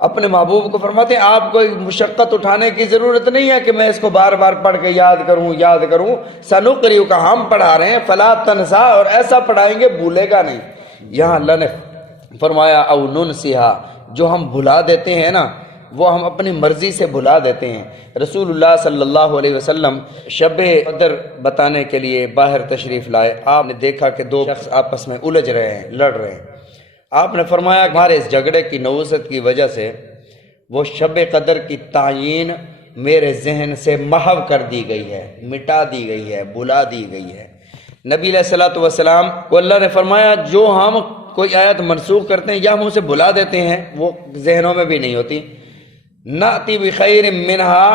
اپنے محبوب کو فرماتے ہیں آپ کو مشقت اٹھانے کی ضرورت نہیں ہے کہ میں اس کو بار بار پڑھ کے یاد کروں. سنقرئک کا ہم پڑھا رہے ہیں فلا تنسا، اور ایسا پڑھائیں گے بھولے گا نہیں. یہاں اللہ نے فرمایا او ننسیہا، جو ہم بھلا دیتے ہیں نا وہ ہم اپنی مرضی سے بھلا دیتے ہیں. رسول اللہ صلی اللہ علیہ وسلم شب قدر بتانے کے لیے باہر تشریف لائے. آپ نے دیکھا کہ دو شخص آپس میں الجھ رہے ہیں، لڑ رہے ہیں. آپ نے فرمایا ہمارے اس جھگڑے کی نوسط کی وجہ سے وہ شب قدر کی تعیین میرے ذہن سے محو کر دی گئی ہے، مٹا دی گئی ہے، بھلا دی گئی ہے. نبی علیہ الصلوۃ والسلام کو اللہ نے فرمایا جو ہم کوئی آیت منسوخ کرتے ہیں یا ہم اسے بھلا دیتے ہیں وہ ذہنوں میں بھی نہیں ہوتی. نأتی بخیر منہا،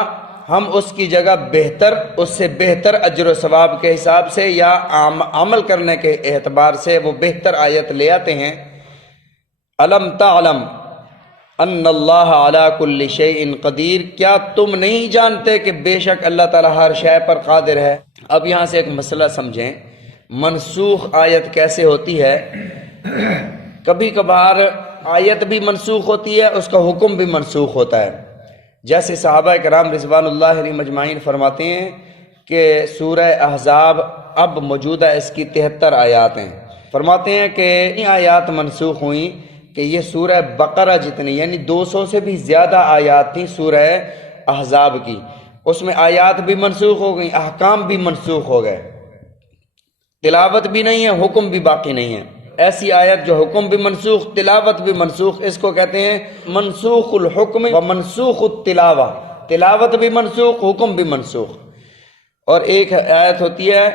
ہم اس کی جگہ بہتر، اس سے بہتر اجر و ثواب کے حساب سے یا عمل کرنے کے اعتبار سے وہ بہتر آیت لے آتے ہیں. الم تعلم ان اللہ علی کل شیء قدیر، کیا تم نہیں جانتے کہ بے شک اللہ تعالیٰ ہر شے پر قادر ہے. اب یہاں سے ایک مسئلہ سمجھیں، منسوخ آیت کیسے ہوتی ہے. کبھی کبھار آیت بھی منسوخ ہوتی ہے، اس کا حکم بھی منسوخ ہوتا ہے. جیسے صحابہ کرام رضوان اللہ علیہم مجمعین فرماتے ہیں کہ سورہ احزاب اب موجودہ اس کی 73 آیات ہیں. فرماتے ہیں کہ یہ آیات منسوخ ہوئیں کہ یہ سورہ بقرہ جتنی یعنی 200 سے بھی زیادہ آیات تھیں سورہ احزاب کی، اس میں آیات بھی منسوخ ہو گئیں، احکام بھی منسوخ ہو گئے، تلاوت بھی نہیں ہے، حکم بھی باقی نہیں ہے. ایسی آیت جو حکم بھی منسوخ تلاوت بھی منسوخ، اس کو کہتے ہیں منسوخ الحکم و منسوخ التلاوہ. تلاوت بھی منسوخ، حکم بھی منسوخ. اور ایک آیت ہوتی ہے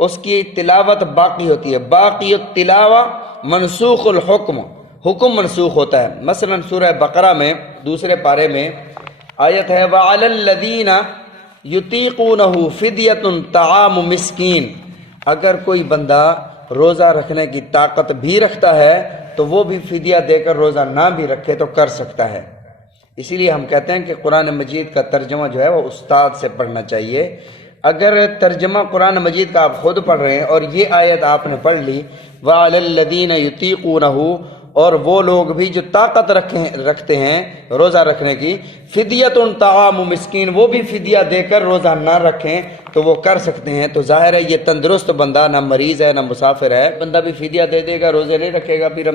اس کی تلاوت باقی ہوتی ہے، باقی التلاوہ منسوخ الحکم، حکم منسوخ ہوتا ہے. مثلا سورہ بقرہ میں دوسرے پارے میں آیت ہے وَعَلَى الَّذِينَ يُطِيقُونَهُ فِدْيَةٌ طَعَامُ مِسْكِين، اگر کوئی بندہ روزہ رکھنے کی طاقت بھی رکھتا ہے تو وہ بھی فدیہ دے کر روزہ نہ بھی رکھے تو کر سکتا ہے. اسی لیے ہم کہتے ہیں کہ قرآن مجید کا ترجمہ جو ہے وہ استاد سے پڑھنا چاہیے. اگر ترجمہ قرآن مجید کا آپ خود پڑھ رہے ہیں اور یہ آیت آپ نے پڑھ لی وَعَلَى الَّذِينَ يُطِيقُونَهُ، اور وہ لوگ بھی جو طاقت رکھتے ہیں روزہ رکھنے کی، فدیۃ طعام مسکین، وہ بھی فدیہ دے کر روزہ نہ رکھیں تو وہ کر سکتے ہیں. تو ظاہر ہے یہ تندرست بندہ، نہ مریض ہے نہ مسافر ہے، بندہ بھی فدیہ دے دے گا، روزے نہیں رکھے گا. پھر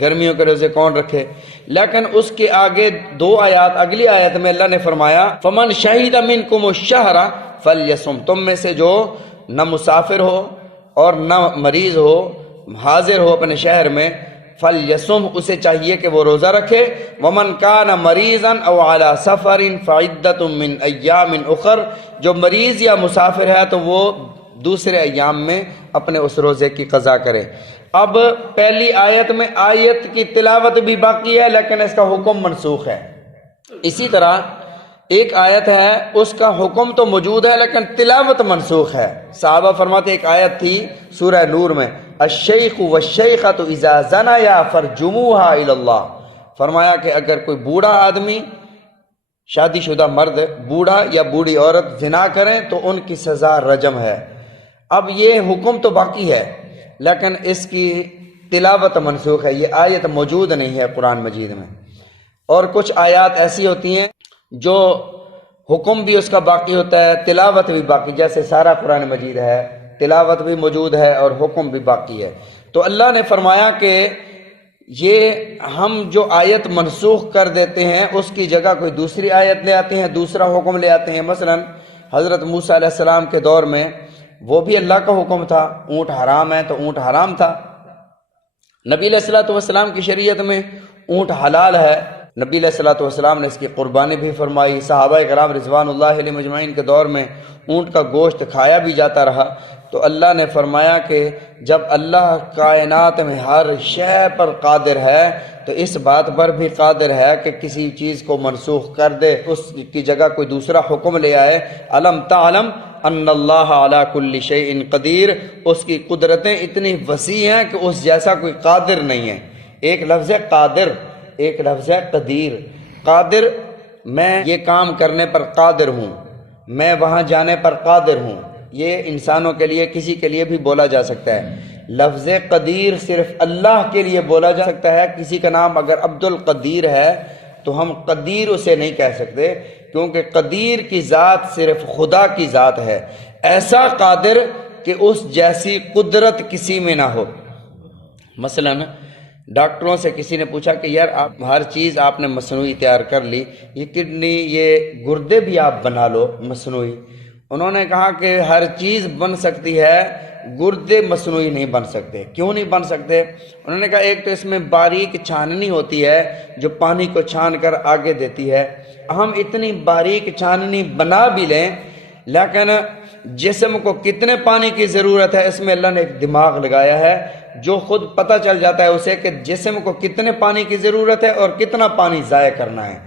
گرمیوں کے روزے کون رکھے. لیکن اس کے آگے دو آیات، اگلی آیت میں اللہ نے فرمایا فمن شہید منکم الشہر فلیصم، تم میں سے جو نہ مسافر ہو اور نہ مریض ہو، حاضر ہو اپنے شہر میں، فلیصم، اسے چاہیے کہ وہ روزہ رکھے. ومن کان مریضا او علی سفر فعدۃ من ایام اخر، جو مریض یا مسافر ہے تو وہ دوسرے ایام میں اپنے اس روزے کی قضا کرے. اب پہلی آیت میں آیت کی تلاوت بھی باقی ہے لیکن اس کا حکم منسوخ ہے. اسی طرح ایک آیت ہے اس کا حکم تو موجود ہے لیکن تلاوت منسوخ ہے. صحابہ فرماتے ایک آیت تھی سورہ نور میں الشیخ والشیخۃ اذا زنیا فرجموها الی اللہ، فرمایا کہ اگر کوئی بوڑھا آدمی، شادی شدہ مرد، بوڑھا یا بوڑھی عورت زنا کریں تو ان کی سزا رجم ہے. اب یہ حکم تو باقی ہے لیکن اس کی تلاوت منسوخ ہے، یہ آیت موجود نہیں ہے قرآن مجید میں. اور کچھ آیات ایسی ہوتی ہیں جو حکم بھی اس کا باقی ہوتا ہے، تلاوت بھی باقی، جیسے سارا قرآن مجید ہے، تلاوت بھی موجود ہے اور حکم بھی باقی ہے. تو اللہ نے فرمایا کہ یہ ہم جو آیت منسوخ کر دیتے ہیں اس کی جگہ کوئی دوسری آیت لے آتے ہیں، دوسرا حکم لے آتے ہیں. مثلا حضرت موسیٰ علیہ السلام کے دور میں وہ بھی اللہ کا حکم تھا، اونٹ حرام ہے تو اونٹ حرام تھا. نبی علیہ الصلوۃ والسلام کی شریعت میں اونٹ حلال ہے، نبی علیہ الصلوۃ والسلام نے اس کی قربانی بھی فرمائی. صحابہ کرام رضوان اللہ علیہ مجمعین کے دور میں اونٹ کا گوشت کھایا بھی جاتا رہا. تو اللہ نے فرمایا کہ جب اللہ کائنات میں ہر شے پر قادر ہے تو اس بات پر بھی قادر ہے کہ کسی چیز کو منسوخ کر دے، اس کی جگہ کوئی دوسرا حکم لے آئے. الم تعلم ان اللہ علی کل شیء قدیر، اس کی قدرتیں اتنی وسیع ہیں کہ اس جیسا کوئی قادر نہیں ہے. ایک لفظ ہے قادر، ایک لفظ ہے قدیر. قادر، میں یہ کام کرنے پر قادر ہوں، میں وہاں جانے پر قادر ہوں، یہ انسانوں کے لیے کسی کے لیے بھی بولا جا سکتا ہے. لفظ قدیر صرف اللہ کے لیے بولا جا سکتا ہے. کسی کا نام اگر عبد القدیر ہے، تو ہم قدیر اسے نہیں کہہ سکتے، کیونکہ قدیر کی ذات صرف خدا کی ذات ہے، ایسا قادر کہ اس جیسی قدرت کسی میں نہ ہو۔ مثلا ڈاکٹروں سے کسی نے پوچھا کہ یار آپ ہر چیز آپ نے مصنوعی تیار کر لی، یہ کڈنی یہ گردے بھی آپ بنا لو مصنوعی۔ انہوں نے کہا کہ ہر چیز بن سکتی ہے، گردے مصنوعی نہیں بن سکتے۔ کیوں نہیں بن سکتے؟ انہوں نے کہا ایک تو اس میں باریک چھاننی ہوتی ہے جو پانی کو چھان کر آگے دیتی ہے، ہم اتنی باریک چھاننی بنا بھی لیں لیکن جسم کو کتنے پانی کی ضرورت ہے اس میں اللہ نے ایک دماغ لگایا ہے جو خود پتہ چل جاتا ہے اسے کہ جسم کو کتنے پانی کی ضرورت ہے اور کتنا پانی ضائع کرنا ہے۔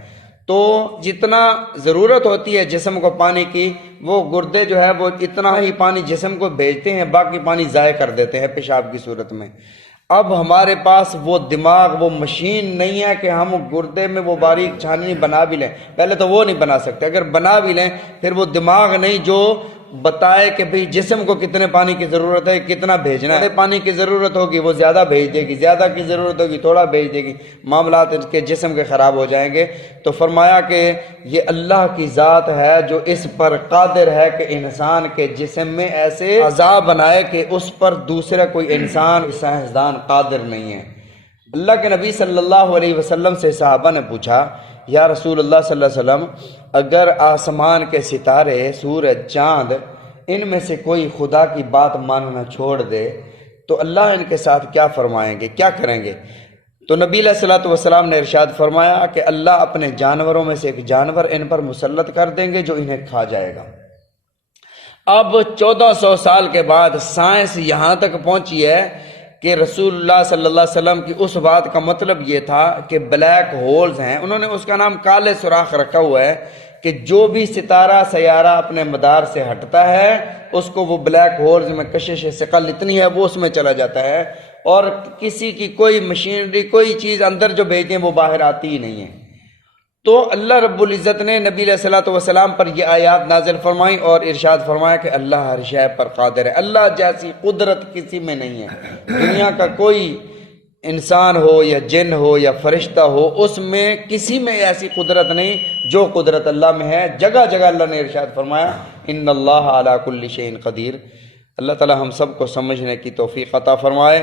تو جتنا ضرورت ہوتی ہے جسم کو پانی کی، وہ گردے جو ہے وہ اتنا ہی پانی جسم کو بھیجتے ہیں، باقی پانی ضائع کر دیتے ہیں پیشاب کی صورت میں۔ اب ہمارے پاس وہ دماغ، وہ مشین نہیں ہے کہ ہم گردے میں وہ باریک چھاننی بنا بھی لیں، پہلے تو وہ نہیں بنا سکتے، اگر بنا بھی لیں پھر وہ دماغ نہیں جو بتائے کہ بھئی جسم کو کتنے پانی کی ضرورت ہے، کتنا بھیجنا ہے۔ پانی کی ضرورت ہوگی وہ زیادہ بھیج دے گی، زیادہ کی ضرورت ہوگی تھوڑا بھیج دے گی، معاملات اس کے جسم کے خراب ہو جائیں گے۔ تو فرمایا کہ یہ اللہ کی ذات ہے جو اس پر قادر ہے کہ انسان کے جسم میں ایسے اعضاء بنائے کہ اس پر دوسرا کوئی انسان سائنسدان قادر نہیں ہے۔ اللہ کے نبی صلی اللہ علیہ وسلم سے صحابہ نے پوچھا یا رسول اللہ صلی اللہ علیہ وسلم، اگر آسمان کے ستارے، سورج، چاند، ان میں سے کوئی خدا کی بات ماننا چھوڑ دے تو اللہ ان کے ساتھ کیا فرمائیں گے، کیا کریں گے؟ تو نبی علیہ الصلوۃ والسلام نے ارشاد فرمایا کہ اللہ اپنے جانوروں میں سے ایک جانور ان پر مسلط کر دیں گے جو انہیں کھا جائے گا۔ اب 1400 سال کے بعد سائنس یہاں تک پہنچی ہے کہ رسول اللہ صلی اللہ علیہ وسلم کی اس بات کا مطلب یہ تھا کہ بلیک ہولز ہیں، انہوں نے اس کا نام کالے سوراخ رکھا ہوا ہے، کہ جو بھی ستارہ سیارہ اپنے مدار سے ہٹتا ہے اس کو وہ بلیک ہولز میں کشش ثقل اتنی ہے وہ اس میں چلا جاتا ہے، اور کسی کی کوئی مشینری، کوئی چیز اندر جو بھیجتے ہیں وہ باہر آتی ہی نہیں ہے۔ تو اللہ رب العزت نے نبی علیہ الصلوۃ والسلام پر یہ آیات نازل فرمائیں اور ارشاد فرمایا کہ اللہ ہر شے پر قادر ہے، اللہ جیسی قدرت کسی میں نہیں ہے۔ دنیا کا کوئی انسان ہو یا جن ہو یا فرشتہ ہو، اس میں کسی میں ایسی قدرت نہیں جو قدرت اللہ میں ہے۔ جگہ جگہ اللہ نے ارشاد فرمایا ان اللہ علی کل شیء قدیر۔ اللہ تعالی ہم سب کو سمجھنے کی توفیق عطا فرمائے۔